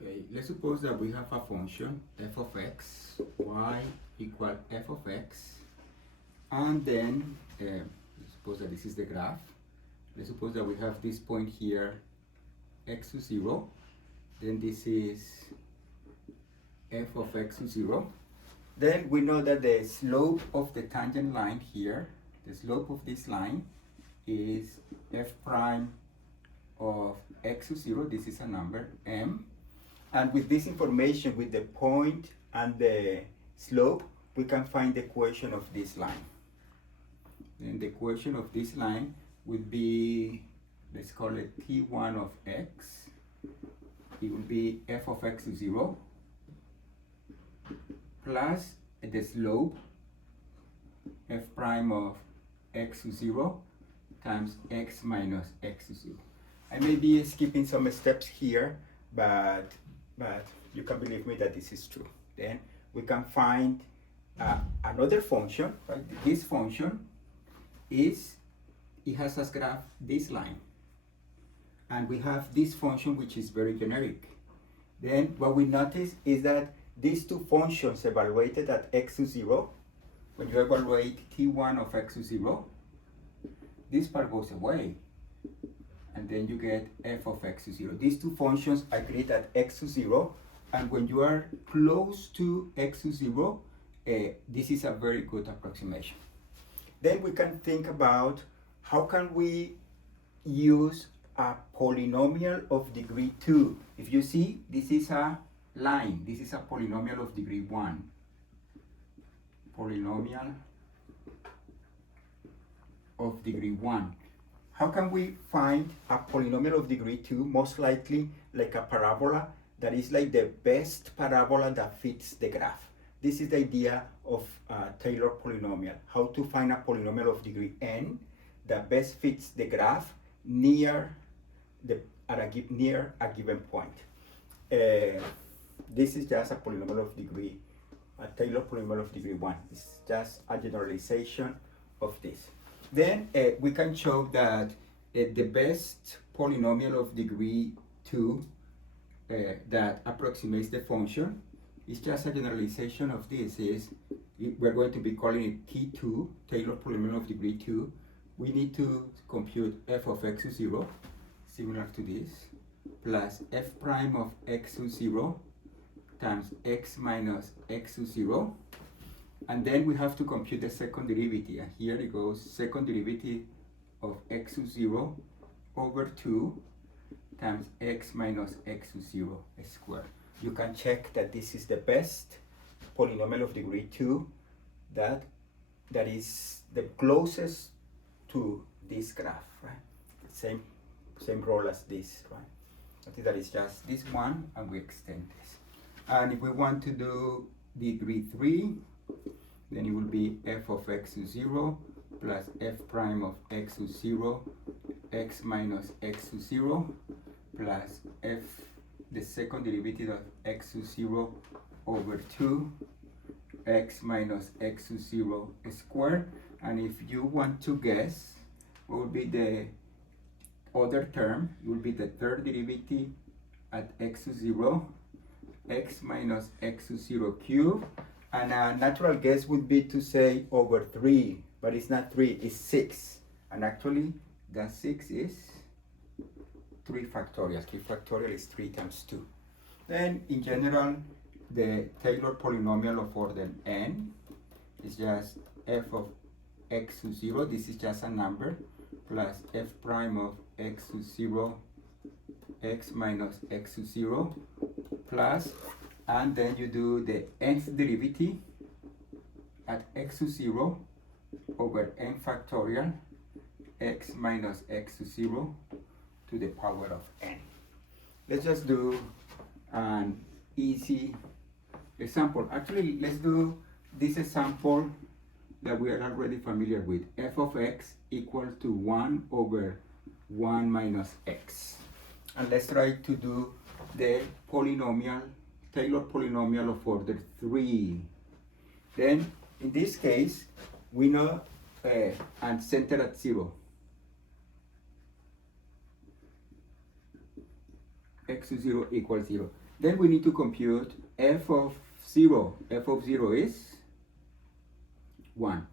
Okay, let's suppose that we have a function f of x, y equal f of x, and then let's suppose that this is the graph. Let's suppose that we have this point here, x to 0, then this is f of x to 0. Then we know that the slope of the tangent line here, the slope of this line is f prime of x to 0, this is a number, m. And with this information, with the point and the slope, we can find the equation of this line. Then the equation of this line would be, let's call it t1 of x. It will be f of x to 0 plus the slope f prime of x to 0 times x minus x to 0. I may be skipping some steps here, but you can believe me that this is true. Then we can find another function, right? This function it has as graph this line. And we have this function which is very generic. Then what we notice is that these two functions evaluated at x to 0, when you evaluate t1 of x to 0, this part goes away. And then you get f of x to 0. These two functions agreed at x to 0, and when you are close to x to 0, this is a very good approximation. Then we can think about how can we use a polynomial of degree 2. If you see, this is a line. This is a polynomial of degree 1. Polynomial of degree 1. How can we find a polynomial of degree 2? Most likely like a parabola that is like the best parabola that fits the graph. This is the idea of Taylor polynomial. How to find a polynomial of degree n that best fits the graph near a given point. This is just a polynomial of degree, a Taylor polynomial of degree 1. It's just a generalization of this. Then we can show that the best polynomial of degree 2 that approximates the function is just a generalization of this. We're going to be calling it T2, Taylor polynomial of degree 2. We need to compute f of x to 0, similar to this, plus f prime of x to 0 times x minus x to 0. And then we have to compute the second derivative. And here it goes, second derivative of x to 0 over 2 times x minus x to 0 squared. You can check that this is the best polynomial of degree 2 that is the closest to this graph, right? Same role as this, right? I think that is just this one, and we extend this. And if we want to do degree 3, then it will be f of x to 0 plus f prime of x to 0, x minus x to 0, plus f, the second derivative of x to 0 over 2, x minus x to 0 squared. And if you want to guess what would be the other term, it will be the third derivative at x to 0, x minus x to 0 cubed. And a natural guess would be to say over 3, but it's not 3, it's 6. And actually, that 6 is 3 factorial. 3 factorial is 3 times 2. Then, in general, the Taylor polynomial of order n is just f of x to 0, this is just a number, plus f prime of x to 0, x minus x to 0, plus, and then you do the nth derivative at x to 0 over n factorial x minus x to 0 to the power of n. Let's just do an easy example. Actually, let's do this example that we are already familiar with. F of x equals to 1 over 1 minus x. And let's try to do the polynomial, Taylor polynomial of order 3. Then, in this case, we know and center at 0. X to 0 equals 0. Then we need to compute f of 0. F of 0 is 1.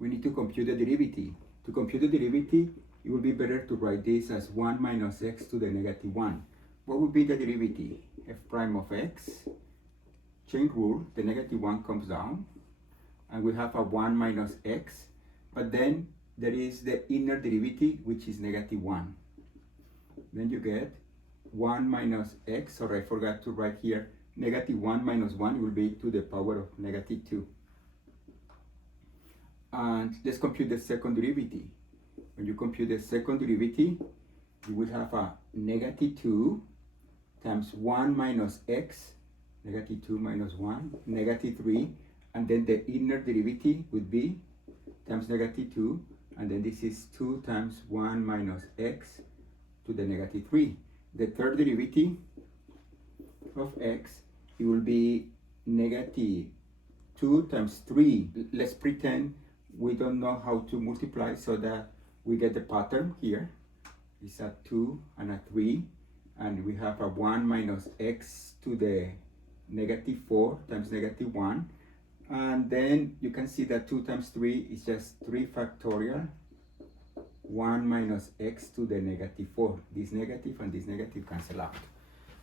We need to compute the derivative. To compute the derivative, it would be better to write this as 1 minus x to the negative 1. What would be the derivative? F prime of x. Chain rule, the negative 1 comes down, and we have a 1 minus x, but then there is the inner derivative, which is negative 1. Then you get 1 minus x, or I forgot to write here, negative 1 minus 1 will be to the power of negative 2. And let's compute the second derivative. When you compute the second derivative, you will have a negative 2 times 1 minus x, negative 2 minus 1, negative 3, and then the inner derivative would be times negative 2, and then this is 2 times 1 minus x to the negative 3. The third derivative of x, it will be negative 2 times 3. Let's pretend we don't know how to multiply so that we get the pattern here. It's a 2 and a 3, and we have a 1 minus x to the negative 4 times negative 1. And then you can see that 2 times 3 is just 3 factorial. 1 minus x to the negative 4. This negative and this negative cancel out.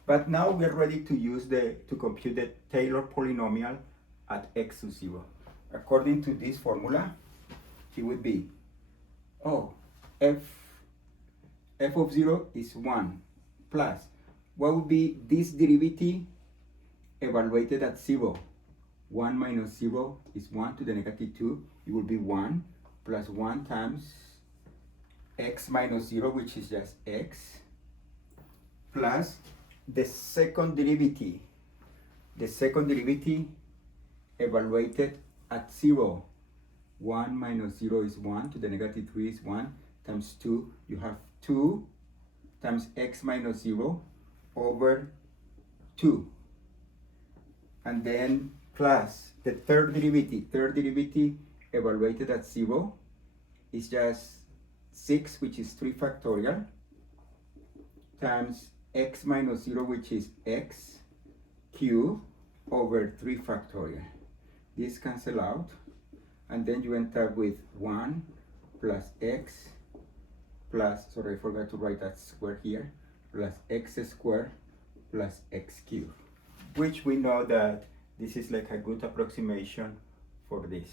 But now we're ready to use to compute the Taylor polynomial at x to 0. According to this formula, it would be, f of 0 is 1 plus, what would be this derivative evaluated at 0? 1 minus 0 is 1 to the negative 2. It will be 1 plus 1 times x minus 0, which is just x, plus the second derivative. The second derivative evaluated at 0. 1 minus 0 is 1 to the negative 3 is 1 times 2. You have 2 times x minus 0 over 2. And then plus the third derivative. Third derivative evaluated at 0 is just 6, which is 3 factorial, times x minus 0, which is x cubed over 3 factorial. This cancel out, and then you end up with 1 plus x plus, sorry, I forgot to write that square here, plus x squared plus x cubed, which we know that this is like a good approximation for this.